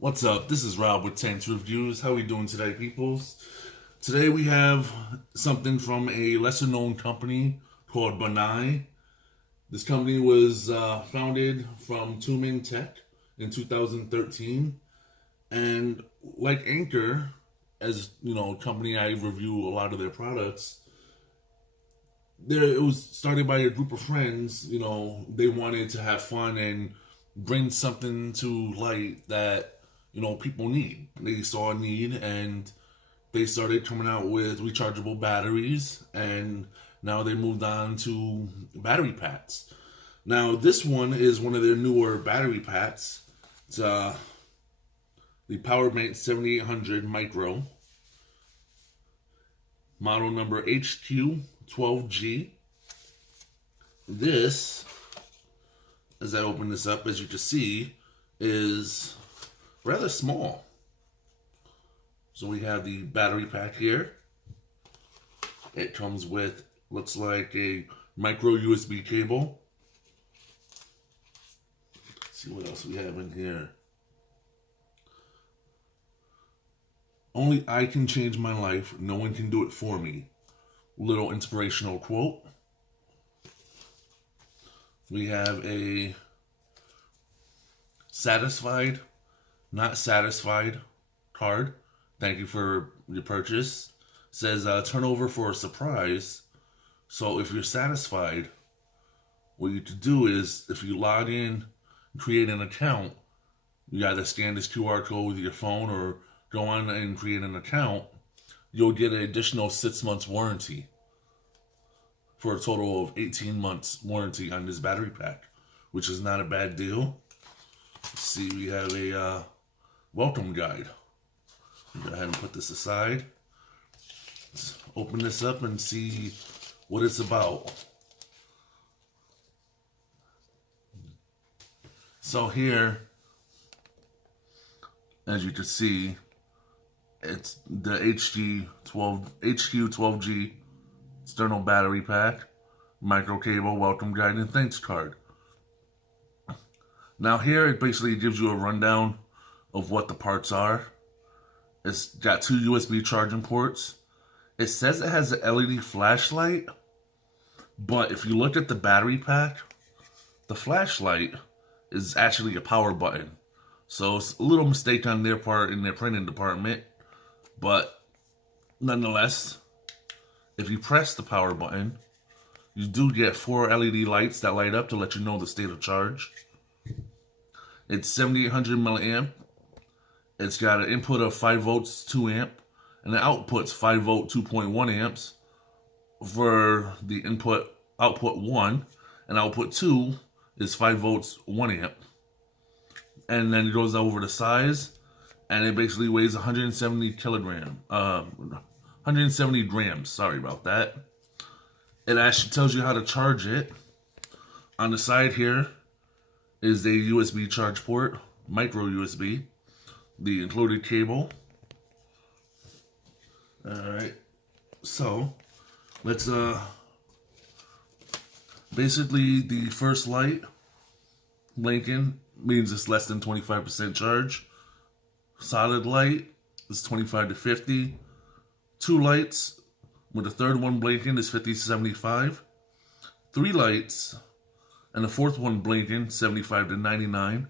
What's up? This is Rob with Tanks Reviews. How we doing today, peoples? Today we have something from a lesser-known company called Bonai. This company was founded from Tumen Tech in 2013, and like Anchor, as you know, a company I review a lot of their products. It was started by a group of friends. You know, they wanted to have fun and bring something to light that people need. They saw a need and they started coming out with rechargeable batteries, and now they moved on to battery packs. Now this one is one of their newer battery packs. It's the PowerMate 7800 Micro, model number HQ12G. This, as I open this up, as you can see, is rather small. So we have the battery pack here. It comes with, looks like a micro USB cable. Let's see what else we have in here. Only I can change my life. No one can do it for me. Little inspirational quote. We have a satisfied, not satisfied card. Thank you for your purchase. It says turnover for a surprise. So if you're satisfied, what you could do is, if you log in, create an account, you either scan this QR code with your phone or go on and create an account, you'll get an additional 6 months warranty for a total of 18 months warranty on this battery pack, which is not a bad deal. Let's see, we have a welcome guide. Go ahead and put this aside. Let's open this up and see what it's about. So here, as you can see, it's the HQ12G external battery pack, micro cable, welcome guide, and thanks card. Now here it basically gives you a rundown of what the parts are. It's got 2 USB charging ports. It says it has an LED flashlight, but if you look at the battery pack, the flashlight is actually a power button. So it's a little mistake on their part in their printing department, but nonetheless, if you press the power button, you do get 4 LED lights that light up to let you know the state of charge. It's 7800 milliamp. It's got an input of 5 volts, 2 amp, and an output's 5 volt, 2.1 amps for the output 1, and output 2 is 5 volts, 1 amp. And then it goes over the size, and it basically weighs 170 grams. Sorry about that. It actually tells you how to charge it. On the side here is a USB charge port, micro USB, the included cable. Alright, so let's basically the first light blinking means it's less than 25% charge. Solid light is 25 to 50. 2 lights with the third one blinking is 50 to 75. 3 lights and the fourth one blinking 75 to 99.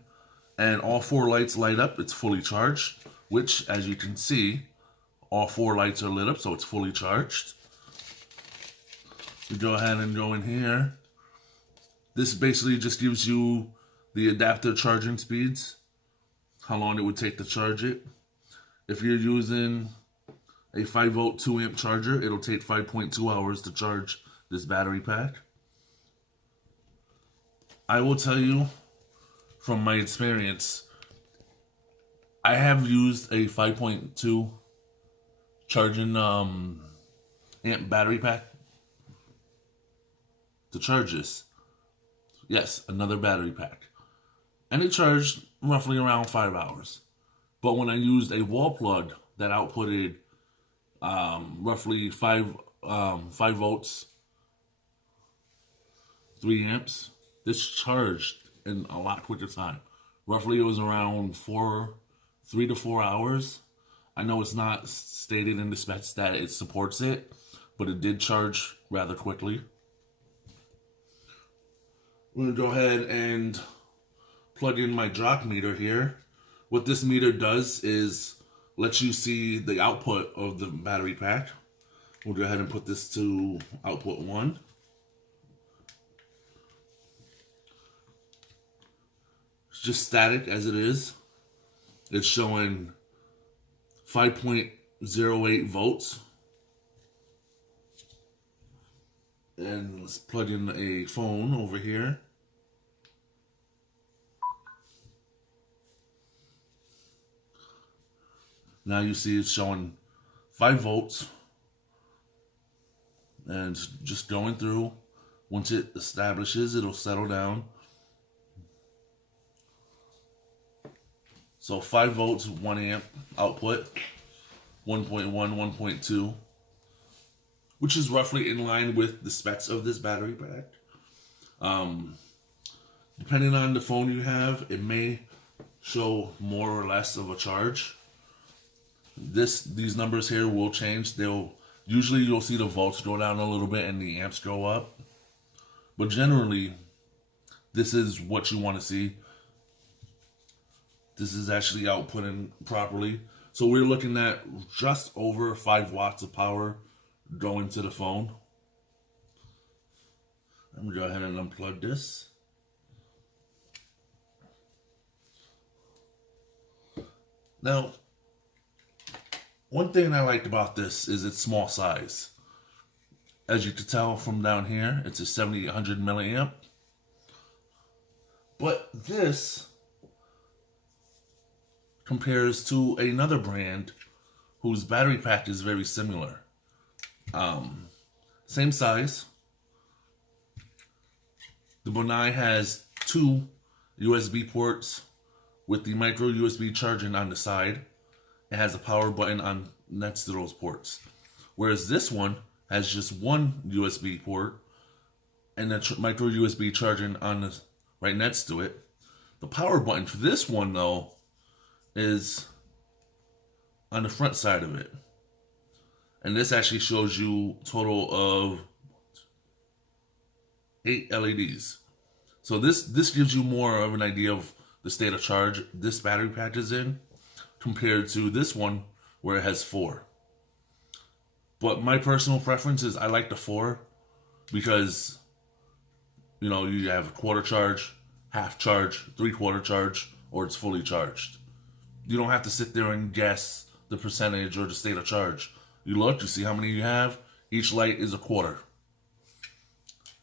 And all 4 lights light up, it's fully charged, which, as you can see, all 4 lights are lit up, so it's fully charged. We go ahead and go in here. This basically just gives you the adapter charging speeds, how long it would take to charge it. If you're using a 5 volt, 2 amp charger, it'll take 5.2 hours to charge this battery pack. I will tell you, from my experience, I have used a 5.2 charging amp battery pack to charge this. Yes, another battery pack. And it charged roughly around 5 hours. But when I used a wall plug that outputted roughly 5 volts, 3 amps, this charged in a lot quicker time. Roughly it was around 4 3 to 4 hours. I know it's not stated in the specs that it supports it, but it did charge rather quickly. I'm going to go ahead and plug in my jock meter here. What this meter does is lets you see the output of the battery pack. We'll go ahead and put this to output 1. It's just static as it is. It's showing 5.08 volts. And let's plug in a phone over here. Now you see it's showing 5 volts. And it's just going through. Once it establishes, it'll settle down. So 5 volts, 1 amp output, 1.1, 1.2, which is roughly in line with the specs of this battery pack. Depending on the phone you have, it may show more or less of a charge. These numbers here will change. Usually you'll see the volts go down a little bit and the amps go up. But generally, this is what you want to see. This is actually outputting properly. So we're looking at just over 5 watts of power going to the phone. I'm going to go ahead and unplug this. Now, one thing I liked about this is its small size. As you can tell from down here, it's a 7800 milliamp. But this compares to another brand whose battery pack is very similar. Same size. The Bonai has 2 USB ports with the micro USB charging on the side. It has a power button on next to those ports. Whereas this one has just 1 USB port and the micro USB charging on the right next to it. The power button for this one, though, is on the front side of it. And this actually shows you a total of 8 LEDs. So this gives you more of an idea of the state of charge this battery pack is in compared to this one where it has 4. But my personal preference is I like the 4 because, you know, you have a quarter charge, half charge, 3/4 charge, or it's fully charged. You don't have to sit there and guess the percentage or the state of charge. You look, you see how many you have. Each light is a quarter.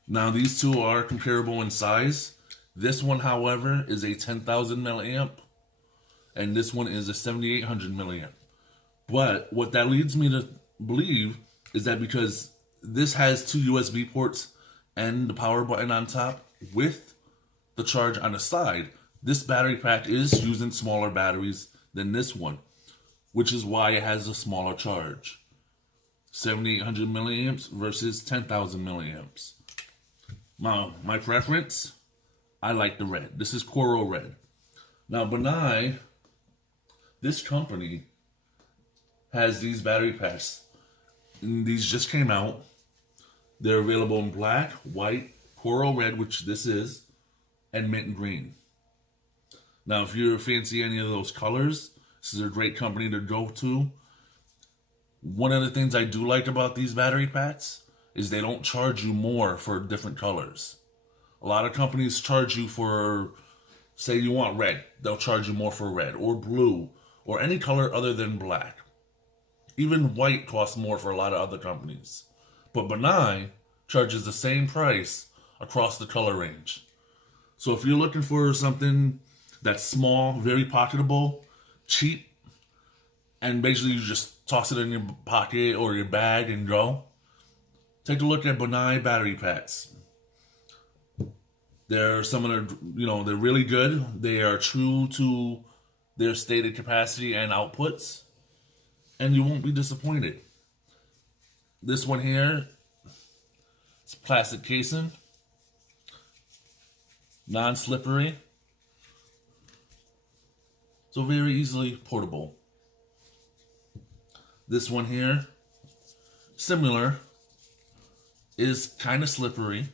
Now these two are comparable in size. This one, however, is a 10,000 milliamp, and this one is a 7,800 milliamp. But what that leads me to believe is that because this has 2 USB ports and the power button on top with the charge on the side, this battery pack is using smaller batteries than this one, which is why it has a smaller charge. 7,800 milliamps versus 10,000 milliamps. My preference, I like the red. This is coral red. Now, Bonai, this company, has these battery packs. And these just came out. They're available in black, white, coral red, which this is, and mint green. Now, if you fancy any of those colors, this is a great company to go to. One of the things I do like about these battery packs is they don't charge you more for different colors. A lot of companies charge you for, say you want red, they'll charge you more for red, or blue, or any color other than black. Even white costs more for a lot of other companies. But Bonai charges the same price across the color range. So if you're looking for something that's small, very pocketable, cheap, and basically you just toss it in your pocket or your bag and go, take a look at Bonai battery packs. They're some of the, they're really good. They are true to their stated capacity and outputs, and you won't be disappointed. This one here, it's plastic casing, non-slippery. So very easily portable. This one here, similar, is kind of slippery,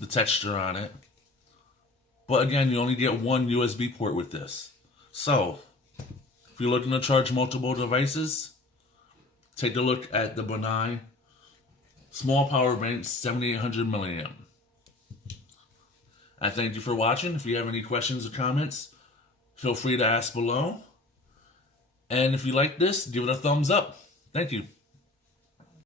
the texture on it. But again, you only get one USB port with this. So, if you're looking to charge multiple devices, take a look at the Bonai small power bank 7800 milliamp. I thank you for watching. If you have any questions or comments, feel free to ask below. And if you like this, give it a thumbs up. Thank you.